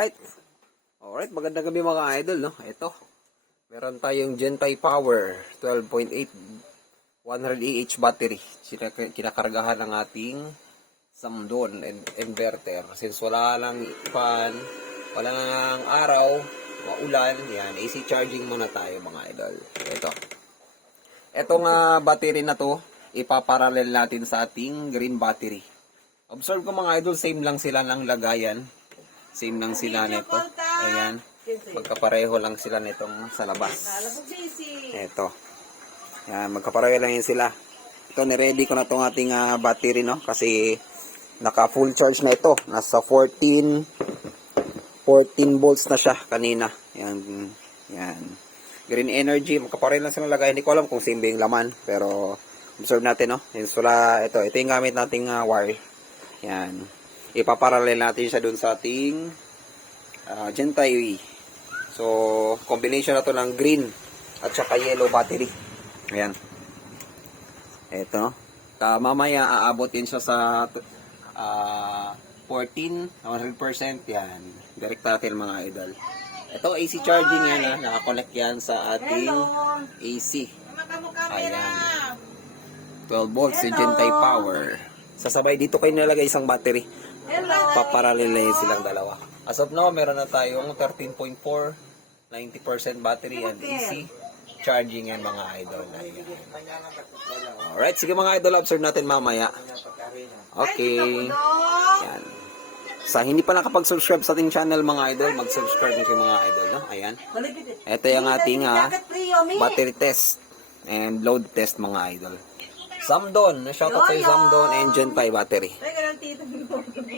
Alright. Alright, magandang gabi mga idol, no? Ito. Meron tayong Gentile Power 12.8 100 Ah battery. Kinakargahan ng ating Samdon and inverter. Since wala lang fan, wala lang araw, maulan, yan, AC charging muna tayo mga idol. Ito. Etong battery na to, ipaparallel natin sa ating green battery. Observe ko mga idol, same lang sila ng lagayan. Same lang sila nito. Ayan. Magkapareho lang sila nitong sa labas. Ito. Ayan, magkapareho lang yun sila. Ito, niready ko na itong ating battery, no? Kasi naka full charge na ito. Nasa 14 volts na siya kanina. Ayan. Ayan. Green energy. Magkapareho lang sila lagay. Hindi ko alam kung same ba yung laman. Pero observe natin, no? Yung sula, ito yung gamit nating wire. Ayan. Ipaparallel natin siya dun sa ating Gentile. So, combination na to ng green at saka yellow battery. Ayan. Ito. Mamaya aabot din siya sa 100%. Yan. Direct natin mga idol. Ito, AC charging yan. Nakakonect yan sa ating AC. Ayan. 12 volts si Gentile Power. Sasabay dito kayo nilagay isang battery. Paparalelayin silang dalawa. As of now, meron na tayong 13.4, 90% battery and AC charging yan mga idol. Alright, sige mga idol, observe natin mamaya. Okay. Yan. Sa hindi pa nakapag-subscribe sa ating channel mga idol, mag-subscribe nyo kayo mga idol. No? Ayan. Ito yung ating battery test and load test mga idol. Samdon, shoutout sa Samdon and Gen 5 battery.